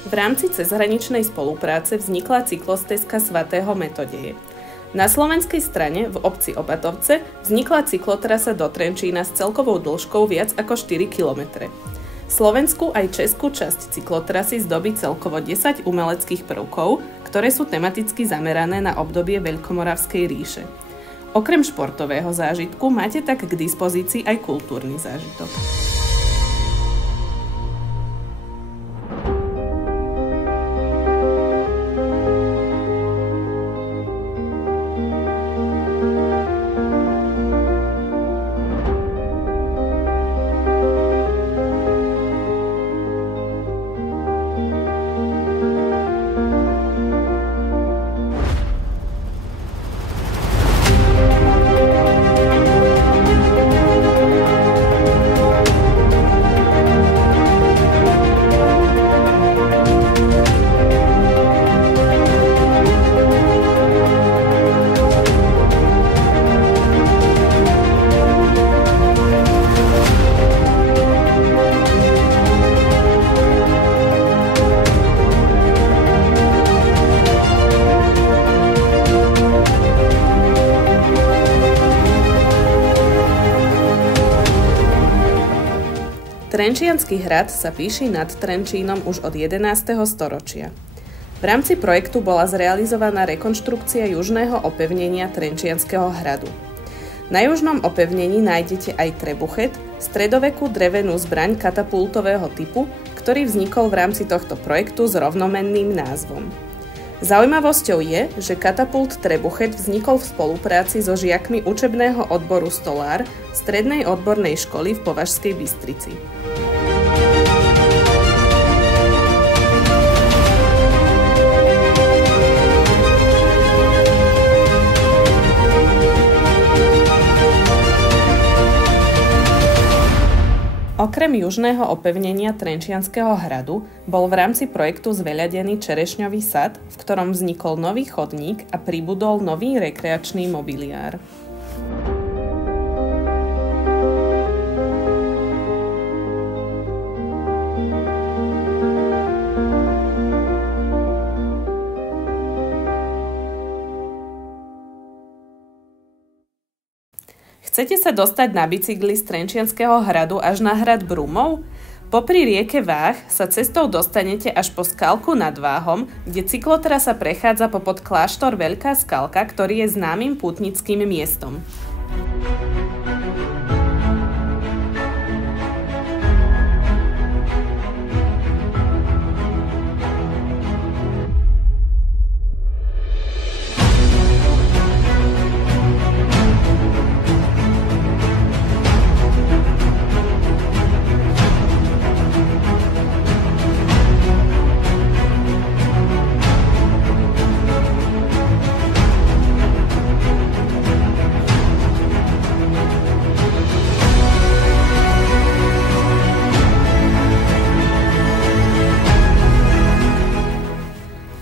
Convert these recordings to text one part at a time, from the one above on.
V rámci cezhraničnej spolupráce vznikla cyklostezka svätého Metodeje. Na slovenskej strane v obci Opatovce vznikla cyklotrasa do Trenčína s celkovou dĺžkou viac ako 4 km. Slovenskú aj českú časť cyklotrasy zdobí celkovo 10 umeleckých prvkov, ktoré sú tematicky zamerané na obdobie Veľkomoravskej ríše. Okrem športového zážitku máte tak k dispozícii aj kultúrny zážitok. Trenčiansky hrad sa píši nad Trenčínom už od 11. storočia. V rámci projektu bola zrealizovaná rekonštrukcia južného opevnenia Trenčianskeho hradu. Na južnom opevnení nájdete aj trebuchet, stredovekú drevenú zbraň katapultového typu, ktorý vznikol v rámci tohto projektu s rovnomenným názvom. Zaujímavosťou je, že katapult trebuchet vznikol v spolupráci so žiakmi učebného odboru Stolár Strednej odbornej školy v Považskej Bystrici. Okrem južného opevnenia Trenčianskeho hradu bol v rámci projektu zveľadený čerešňový sad, v ktorom vznikol nový chodník a pribudol nový rekreačný mobiliár. Chcete sa dostať na bicykli z Trenčianskeho hradu až na hrad Brumov? Popri rieke Váh sa cestou dostanete až po Skalku nad Váhom, kde cyklotrasa prechádza popod kláštor Veľká Skalka, ktorý je známym pútnickým miestom.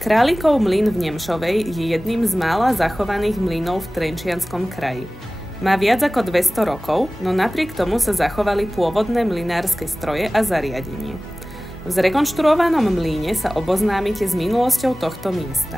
Králikov mlyn v Nemšovej je jedným z mála zachovaných mlynov v Trenčianskom kraji. Má viac ako 200 rokov, no napriek tomu sa zachovali pôvodné mlynárske stroje a zariadenie. V zrekonštruovanom mlyne sa oboznámite s minulosťou tohto miesta.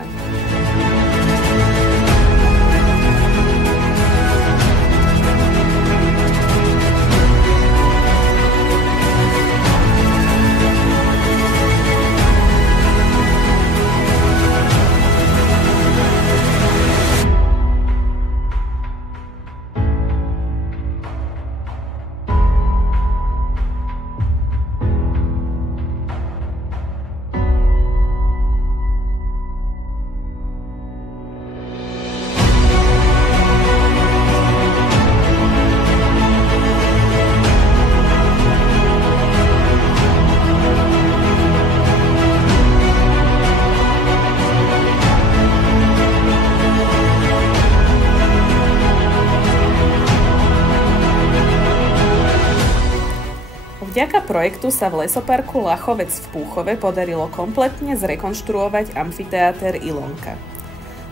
Vďaka projektu sa v lesoparku Lachovec v Púchove podarilo kompletne zrekonštruovať amfiteáter Ilonka.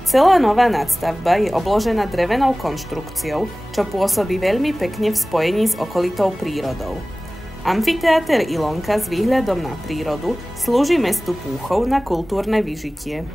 Celá nová nadstavba je obložená drevenou konštrukciou, čo pôsobí veľmi pekne v spojení s okolitou prírodou. Amfiteáter Ilonka s výhľadom na prírodu slúži mestu Púchov na kultúrne vyžitie.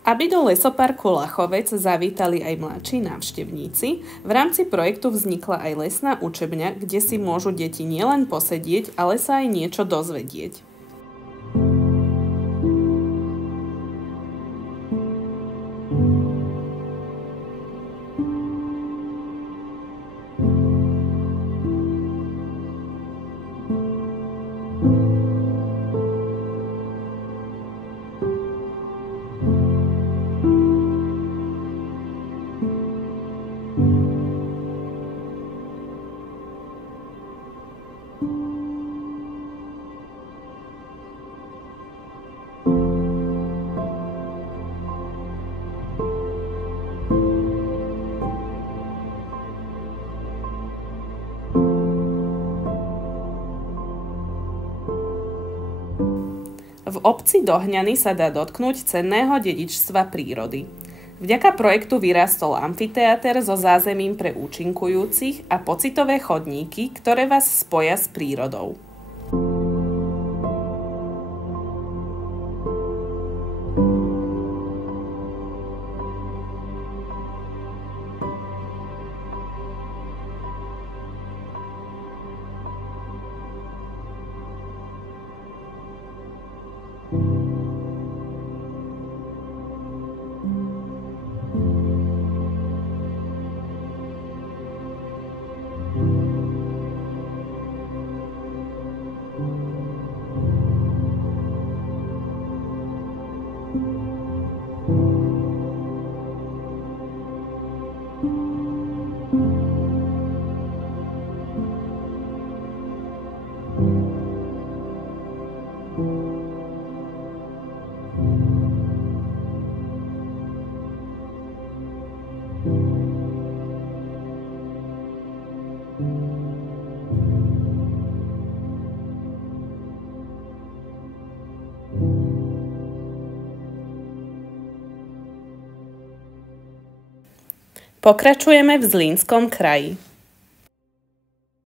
Aby do lesoparku Lachovec zavítali aj mladší návštevníci, v rámci projektu vznikla aj lesná učebňa, kde si môžu deti nielen posedieť, ale sa aj niečo dozvedieť. V obci Dohňany sa dá dotknúť cenného dedičstva prírody. Vďaka projektu vyrástol amfiteáter so zázemím pre účinkujúcich a pocitové chodníky, ktoré vás spoja s prírodou. Pokračujeme v Zlínskom kraji.